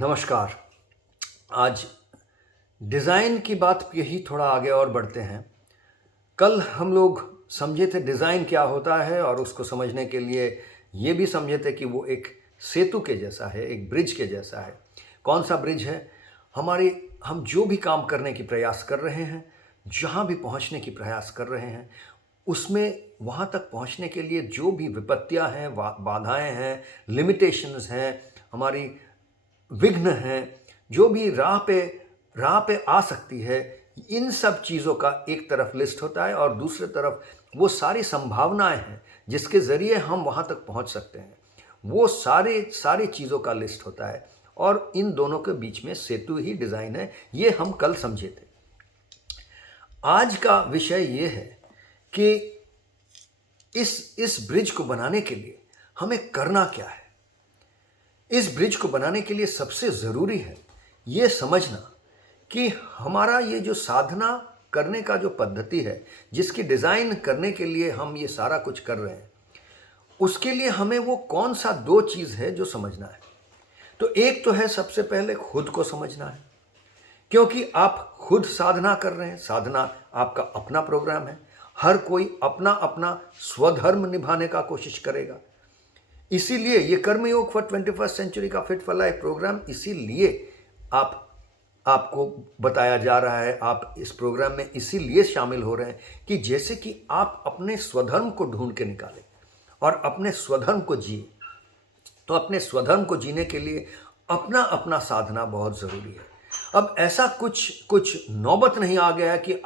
नमस्कार। आज डिज़ाइन की बात पे ही थोड़ा आगे और बढ़ते हैं। कल हम लोग समझे थे डिज़ाइन क्या होता है और उसको समझने के लिए ये भी समझे थे कि वो एक सेतु के जैसा है, एक ब्रिज के जैसा है। कौन सा ब्रिज है? हम जो भी काम करने की प्रयास कर रहे हैं, जहाँ भी पहुँचने की प्रयास कर रहे हैं, उसमें वहाँ तक पहुँचने के लिए जो भी विपत्तियाँ हैं, बाधाएँ हैं, लिमिटेशंस हैं, हमारी विघ्न हैं, जो भी राह पे आ सकती है, इन सब चीज़ों का एक तरफ लिस्ट होता है और दूसरी तरफ वो सारी संभावनाएँ हैं, जिसके ज़रिए हम वहाँ तक पहुँच सकते हैं। वो सारी चीज़ों का लिस्ट होता है और इन दोनों के बीच में सेतु ही डिज़ाइन है, ये हम कल समझे थे। आज का विषय ये है कि इस ब्रिज को बनाने के लिए हमें करना क्या है? इस ब्रिज को बनाने के लिए सबसे ज़रूरी है ये समझना कि हमारा ये जो साधना करने का जो पद्धति है, जिसकी डिज़ाइन करने के लिए हम ये सारा कुछ कर रहे हैं, उसके लिए हमें वो कौन सा दो चीज़ है जो समझना है। तो एक तो है सबसे पहले खुद को समझना है, क्योंकि आप खुद साधना कर रहे हैं। साधना आपका अपना प्रोग्राम है। हर कोई अपना अपना स्वधर्म निभाने का कोशिश करेगा। इसीलिए ये कर्मयोग फॉर 21st सेंचुरी का फिट फॉर लाइफ प्रोग्राम इसीलिए आपको बताया जा रहा है। आप इस प्रोग्राम में इसीलिए शामिल हो रहे हैं कि जैसे कि आप अपने स्वधर्म को ढूंढ के निकालें और अपने स्वधर्म को जिए। तो अपने स्वधर्म को जीने के लिए अपना अपना साधना बहुत ज़रूरी है। अब ऐसा कुछ नौबत नहीं आ गया है कि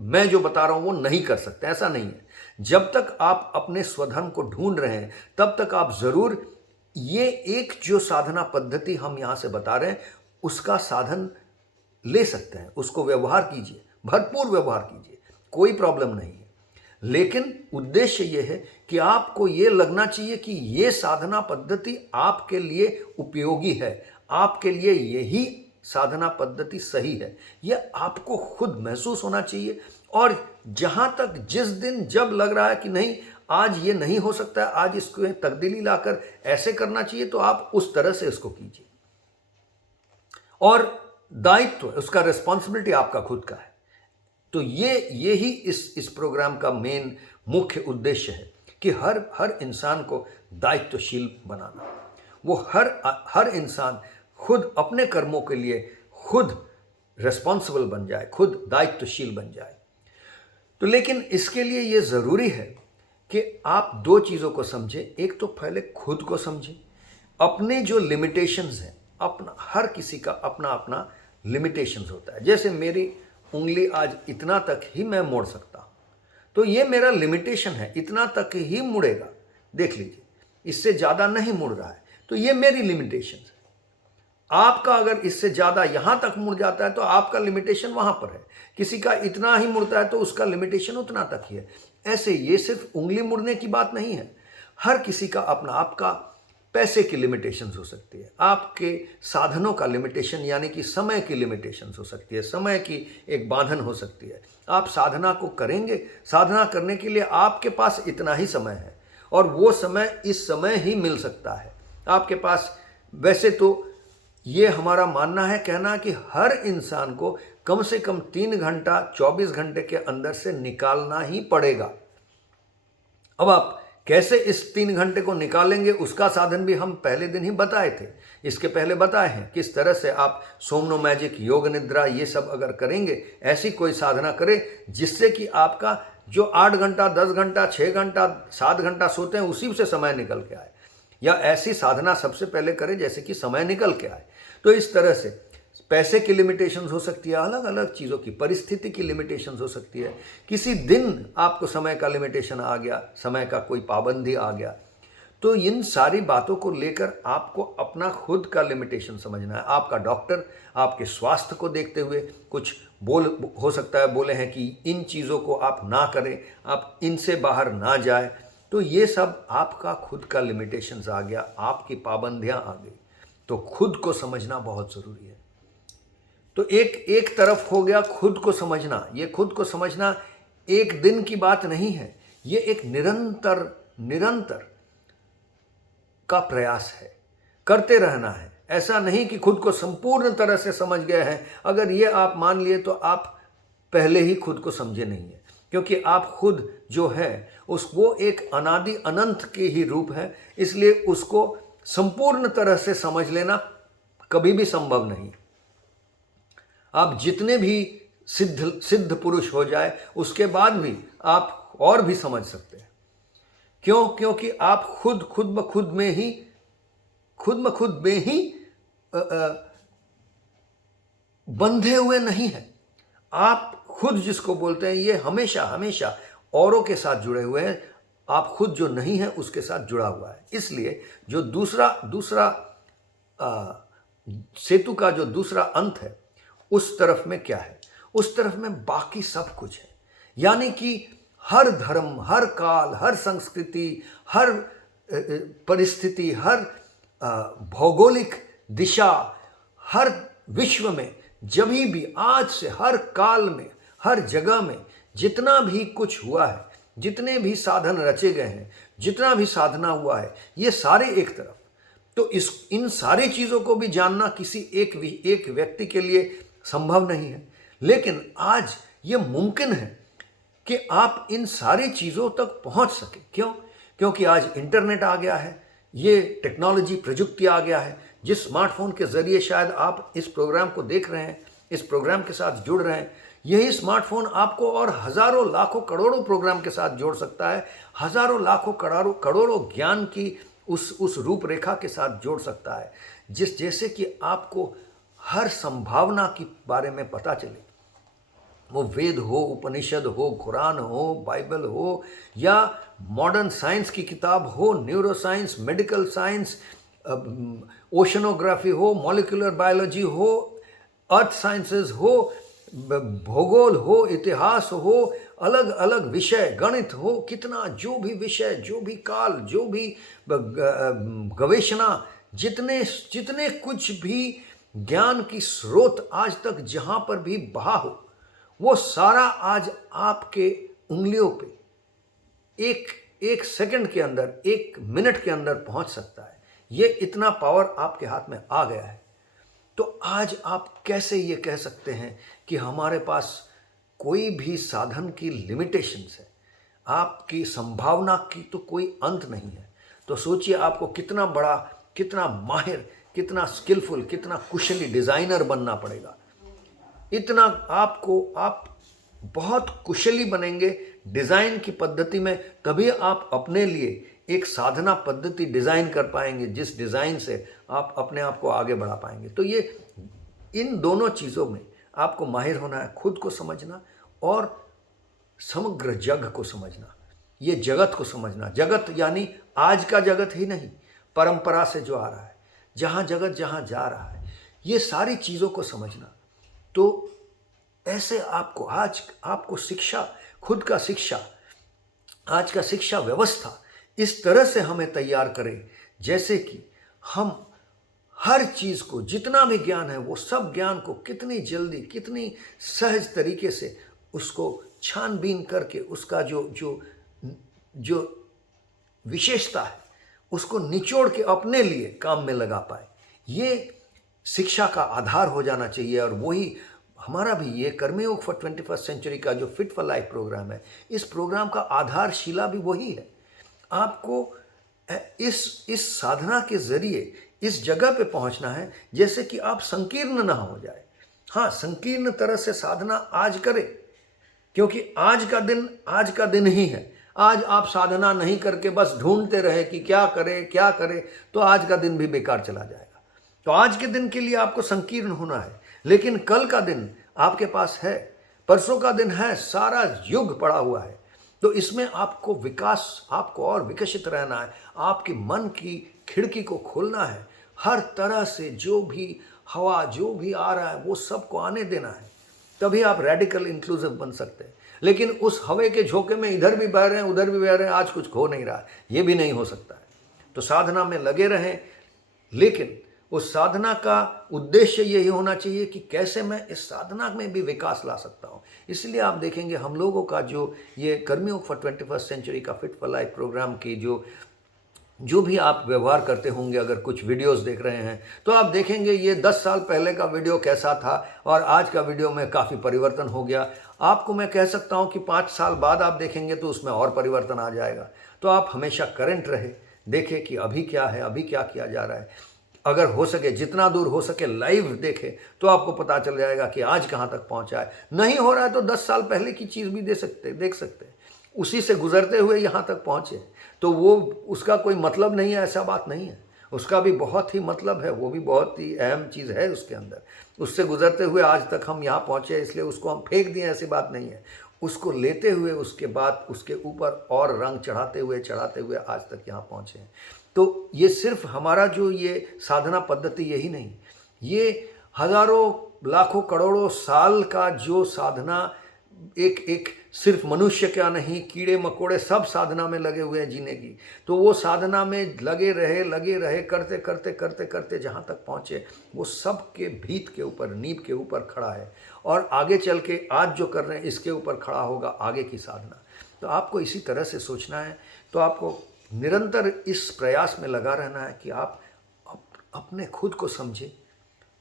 मैं जो बता रहा हूं वो नहीं कर सकते, ऐसा नहीं है। जब तक आप अपने स्वधर्म को ढूंढ रहे हैं, तब तक आप जरूर ये एक जो साधना पद्धति हम यहां से बता रहे हैं, उसका साधन ले सकते हैं। उसको व्यवहार कीजिए, भरपूर व्यवहार कीजिए, कोई प्रॉब्लम नहीं है। लेकिन उद्देश्य यह है कि आपको यह लगना चाहिए कि यह साधना पद्धति आपके लिए उपयोगी है, आपके लिए यही साधना पद्धति सही है। यह आपको खुद महसूस होना चाहिए। और जहां तक जिस दिन जब लग रहा है कि नहीं, आज ये नहीं हो सकता है, आज इसको तब्दीली लाकर ऐसे करना चाहिए, तो आप उस तरह से इसको कीजिए। और दायित्व, उसका रिस्पॉन्सिबिलिटी आपका खुद का है। तो ये ही इस प्रोग्राम का मेन मुख्य उद्देश्य है कि हर इंसान को दायित्वशील बनाना। वो हर इंसान खुद अपने कर्मों के लिए खुद रिस्पॉन्सिबल बन जाए, खुद दायित्वशील बन जाए। तो लेकिन इसके लिए ये ज़रूरी है कि आप दो चीज़ों को समझें। एक तो पहले खुद को समझें, अपने जो लिमिटेशंस हैं। हर किसी का अपना अपना लिमिटेशंस होता है। जैसे मेरी उंगली आज इतना तक ही मैं मोड़ सकता हूँ, तो ये मेरा लिमिटेशन है, इतना तक ही मुड़ेगा। देख लीजिए, इससे ज़्यादा नहीं मुड़ रहा है, तो ये मेरी लिमिटेशन है। आपका अगर इससे ज़्यादा यहाँ तक मुड़ जाता है तो आपका लिमिटेशन वहाँ पर है। किसी का इतना ही मुड़ता है तो उसका लिमिटेशन उतना तक ही है। ऐसे ये सिर्फ उंगली मुड़ने की बात नहीं है। हर किसी का अपना, आपका पैसे की लिमिटेशंस हो सकती है, आपके साधनों का लिमिटेशन यानी कि समय की लिमिटेशंस हो सकती है, समय की एक बांधन हो सकती है। आप साधना को करेंगे, साधना करने के लिए आपके पास इतना ही समय है और वो समय इस समय ही मिल सकता है आपके पास। वैसे तो ये हमारा मानना है, कहना कि हर इंसान को कम से कम 3 घंटा 24 घंटे के अंदर से निकालना ही पड़ेगा। अब आप कैसे इस 3 घंटे को निकालेंगे, उसका साधन भी हम पहले दिन ही बताए थे। इसके पहले बताए हैं किस तरह से आप सोमनो मैजिक, योग निद्रा, ये सब अगर करेंगे, ऐसी कोई साधना करें जिससे कि आपका जो 8 घंटा 10 घंटा 6 घंटा 7 घंटा सोते हैं उसी से समय निकल के आए। या ऐसी साधना सबसे पहले करें जैसे कि समय निकल के आए। तो इस तरह से पैसे की लिमिटेशंस हो सकती है, अलग अलग चीज़ों की, परिस्थिति की लिमिटेशंस हो सकती है। किसी दिन आपको समय का लिमिटेशन आ गया, समय का कोई पाबंदी आ गया, तो इन सारी बातों को लेकर आपको अपना खुद का लिमिटेशन समझना है। आपका डॉक्टर आपके स्वास्थ्य को देखते हुए कुछ हो सकता है बोले हैं कि इन चीज़ों को आप ना करें, आप इनसे बाहर ना जाए। तो ये सब आपका खुद का लिमिटेशंस आ गया, आपकी पाबंदियां आ गई। तो खुद को समझना बहुत ज़रूरी है। तो एक तरफ हो गया खुद को समझना। ये खुद को समझना एक दिन की बात नहीं है, ये एक निरंतर का प्रयास है, करते रहना है। ऐसा नहीं कि खुद को संपूर्ण तरह से समझ गए हैं। अगर ये आप मान लिए तो आप पहले ही खुद को समझे नहीं है, क्योंकि आप खुद जो है वो एक अनादि अनंत के ही रूप है, इसलिए उसको संपूर्ण तरह से समझ लेना कभी भी संभव नहीं। आप जितने भी सिद्ध पुरुष हो जाए उसके बाद भी आप और भी समझ सकते हैं। क्यों? क्योंकि आप खुद ब खुद में ही बंधे हुए नहीं हैं। आप खुद जिसको बोलते हैं, ये हमेशा हमेशा औरों के साथ जुड़े हुए हैं। आप खुद जो नहीं है उसके साथ जुड़ा हुआ है। इसलिए जो दूसरा सेतु का जो दूसरा अंत है, उस तरफ में क्या है? उस तरफ में बाकी सब कुछ है। यानी कि हर धर्म, हर काल, हर संस्कृति, हर परिस्थिति, हर भौगोलिक दिशा, हर विश्व में जब भी आज से हर काल में, हर जगह में जितना भी कुछ हुआ है, जितने भी साधन रचे गए हैं, जितना भी साधना हुआ है, ये सारे एक तरफ। तो इन सारी चीज़ों को भी जानना किसी एक व्यक्ति के लिए संभव नहीं है, लेकिन आज ये मुमकिन है कि आप इन सारी चीज़ों तक पहुंच सके। क्यों? क्योंकि आज इंटरनेट आ गया है, ये टेक्नोलॉजी प्रजुक्ति आ गया है। जिस स्मार्टफोन के ज़रिए शायद आप इस प्रोग्राम को देख रहे हैं, इस प्रोग्राम के साथ जुड़ रहे हैं, यही स्मार्टफोन आपको और हज़ारों लाखों करोड़ों प्रोग्राम के साथ जोड़ सकता है, हज़ारों लाखों करोड़ों ज्ञान की उस रूपरेखा के साथ जोड़ सकता है, जैसे कि आपको हर संभावना के बारे में पता चले। वो वेद हो, उपनिषद हो, कुरान हो, बाइबल हो, या मॉडर्न साइंस की किताब हो, neuro science, medical science, oceanography हो, मॉलिक्यूलर बायोलॉजी हो, अर्थ साइंसेस हो, भूगोल हो, इतिहास हो, अलग अलग विषय, गणित हो, कितना जो भी विषय, जो भी काल, जो भी गवेषणा, जितने कुछ भी ज्ञान की स्रोत आज तक जहाँ पर भी बहा हो, वो सारा आज आपके उंगलियों पे एक सेकंड के अंदर, एक मिनट के अंदर पहुंच सकता है। ये इतना पावर आपके हाथ में आ गया है। तो आज आप कैसे ये कह सकते हैं कि हमारे पास कोई भी साधन की लिमिटेशंस है, आपकी संभावना की तो कोई अंत नहीं है। तो सोचिए आपको कितना बड़ा, कितना माहिर, कितना स्किलफुल, कितना कुशली डिज़ाइनर बनना पड़ेगा। इतना आप बहुत कुशली बनेंगे डिज़ाइन की पद्धति में, तभी आप अपने लिए एक साधना पद्धति डिज़ाइन कर पाएंगे, जिस डिज़ाइन से आप अपने आप को आगे बढ़ा पाएंगे। तो ये इन दोनों चीज़ों में आपको माहिर होना है, खुद को समझना और समग्र जग को समझना, ये जगत को समझना। जगत यानी आज का जगत ही नहीं, परंपरा से जो आ रहा है, जहाँ जगत जहाँ जा रहा है, ये सारी चीज़ों को समझना। तो ऐसे आपको आज आपको शिक्षा, खुद का शिक्षा, आज का शिक्षा व्यवस्था इस तरह से हमें तैयार करे जैसे कि हम हर चीज़ को, जितना भी ज्ञान है, वो सब ज्ञान को कितनी जल्दी, कितनी सहज तरीके से उसको छानबीन करके उसका जो विशेषता है उसको निचोड़ के अपने लिए काम में लगा पाए। ये शिक्षा का आधार हो जाना चाहिए। और वही हमारा भी ये कर्मयोग फॉर 21st सेंचुरी का जो फिट फॉर लाइफ प्रोग्राम है, इस प्रोग्राम का आधारशिला भी वही है। आपको इस साधना के ज़रिए इस जगह पे पहुंचना है जैसे कि आप संकीर्ण ना हो जाए। हाँ, संकीर्ण तरह से साधना आज करें, क्योंकि आज का दिन ही है। आज आप साधना नहीं करके बस ढूंढते रहे कि क्या करें, तो आज का दिन भी बेकार चला जाएगा। तो आज के दिन के लिए आपको संकीर्ण होना है, लेकिन कल का दिन आपके पास है, परसों का दिन है, सारा युग पड़ा हुआ है। तो इसमें आपको आपको और विकसित रहना है। आपके मन की खिड़की को खोलना है, हर तरह से जो भी हवा, जो भी आ रहा है, वो सबको आने देना है। तभी आप रेडिकल इंक्लूसिव बन सकते हैं। लेकिन उस हवा के झोंके में इधर भी बह रहे हैं, उधर भी बह रहे हैं, आज कुछ हो नहीं रहा है, ये भी नहीं हो सकता है। तो साधना में लगे रहें, लेकिन उस साधना का उद्देश्य यही होना चाहिए कि कैसे मैं इस साधना में भी विकास ला सकता हूँ। इसलिए आप देखेंगे हम लोगों का जो ये कर्मयोग फॉर 21st सेंचुरी का फिट फॉर लाइफ प्रोग्राम की जो जो भी आप व्यवहार करते होंगे, अगर कुछ वीडियोस देख रहे हैं तो आप देखेंगे ये 10 साल पहले का वीडियो कैसा था और आज का वीडियो में काफ़ी परिवर्तन हो गया। आपको मैं कह सकता हूँ कि 5 साल बाद आप देखेंगे तो उसमें और परिवर्तन आ जाएगा। तो आप हमेशा करंट रहे, देखें कि अभी क्या है, अभी क्या किया जा रहा है। अगर हो सके, जितना दूर हो सके लाइव देखें तो आपको पता चल जाएगा कि आज कहाँ तक पहुँचा है। नहीं हो रहा है तो 10 साल पहले की चीज़ भी देख सकते हैं, उसी से गुजरते हुए यहाँ तक पहुँचे। तो वो उसका कोई मतलब नहीं है, ऐसा बात नहीं है। उसका भी बहुत ही मतलब है, वो भी बहुत ही अहम चीज़ है उसके अंदर। उससे गुजरते हुए आज तक हम यहाँ पहुँचे, इसलिए उसको हम फेंक दिए, ऐसी बात नहीं है। उसको लेते हुए उसके बाद उसके ऊपर और रंग चढ़ाते हुए आज तक यहाँ पहुँचे हैं। तो ये सिर्फ हमारा जो ये साधना पद्धति यही नहीं, ये हज़ारों लाखों करोड़ों साल का जो साधना एक एक सिर्फ मनुष्य क्या नहीं, कीड़े मकोड़े सब साधना में लगे हुए हैं जीने की। तो वो साधना में लगे रहे करते करते करते करते जहाँ तक पहुँचे, वो सब के भीत के ऊपर, नींव के ऊपर खड़ा है और आगे चल के आज जो कर रहे हैं इसके ऊपर खड़ा होगा आगे की साधना। तो आपको इसी तरह से सोचना है। तो आपको निरंतर इस प्रयास में लगा रहना है कि आप अपने खुद को समझें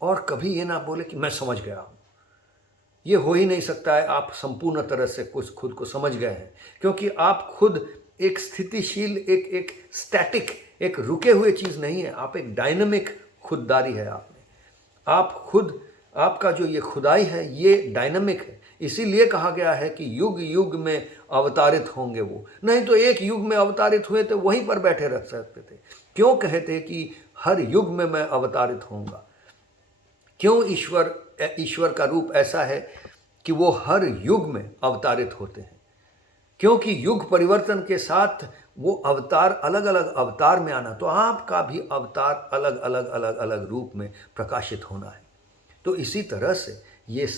और कभी ये ना बोले कि मैं समझ गया हूँ। ये हो ही नहीं सकता है आप संपूर्ण तरह से कुछ खुद को समझ गए हैं, क्योंकि आप खुद एक स्थितिशील, एक स्टैटिक, एक रुके हुए चीज़ नहीं है। आप एक डायनामिक खुददारी है आप में। आप खुद, आपका जो ये खुदाई है ये डायनामिक है। इसीलिए कहा गया है कि युग युग में अवतारित होंगे वो, नहीं तो एक युग में अवतारित हुए तो वहीं पर बैठे रह सकते थे। क्यों कहते कि हर युग में मैं अवतारित होऊंगा? क्यों ईश्वर का रूप ऐसा है कि वो हर युग में अवतारित होते हैं? क्योंकि युग परिवर्तन के साथ वो अवतार, अलग अलग अवतार में आना, तो आपका भी अवतार अलग अलग अलग अलग रूप में प्रकाशित होना है। तो इसी तरह से ये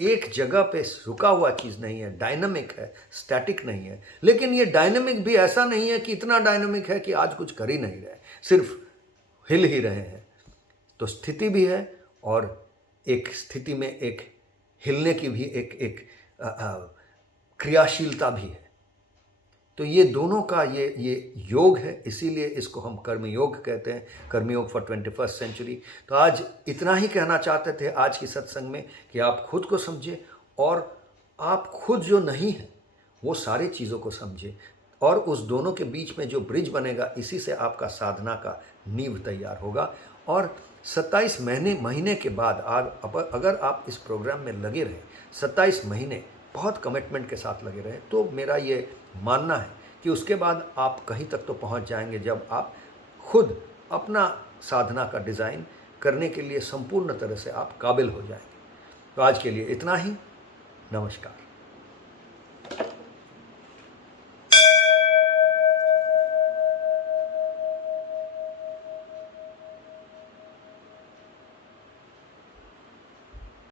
एक जगह पे रुका हुआ चीज़ नहीं है, डायनामिक है, स्टैटिक नहीं है। लेकिन ये डायनामिक भी ऐसा नहीं है कि इतना डायनामिक है कि आज कुछ कर ही नहीं रहे, सिर्फ हिल ही रहे हैं। तो स्थिति भी है और एक स्थिति में एक हिलने की भी एक क्रियाशीलता भी है। तो ये दोनों का ये योग है, इसीलिए इसको हम कर्मयोग कहते हैं, कर्मयोग फॉर 21st सेंचुरी। तो आज इतना ही कहना चाहते थे आज की सत्संग में कि आप खुद को समझें और आप खुद जो नहीं हैं वो सारी चीज़ों को समझें, और उस दोनों के बीच में जो ब्रिज बनेगा, इसी से आपका साधना का नींव तैयार होगा। और 27 महीने के बाद अगर आप इस प्रोग्राम में लगे रहे, 27 महीने बहुत कमिटमेंट के साथ लगे रहे, तो मेरा ये मानना है कि उसके बाद आप कहीं तक तो पहुंच जाएंगे जब आप खुद अपना साधना का डिज़ाइन करने के लिए संपूर्ण तरह से आप काबिल हो जाएंगे। तो आज के लिए इतना ही। नमस्कार।